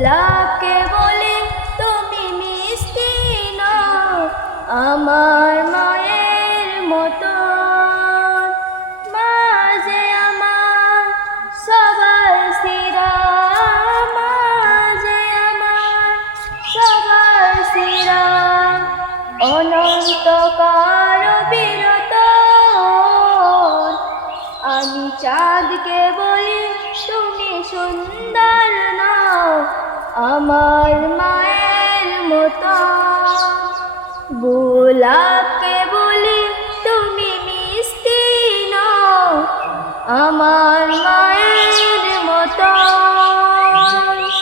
গোলাপকে বলি তুমি মিষ্টি নও আমার মায়ের মতো। মা যে আমার সবার সেরা, মা যে আমার সবার সেরা। অনন্তকাল বিরত আমি চাঁদকে বলি তুমি সুন্দর নও আমার মায়ের মতো। গোলাপকে বলি তুমি মিষ্টি নও আমার মা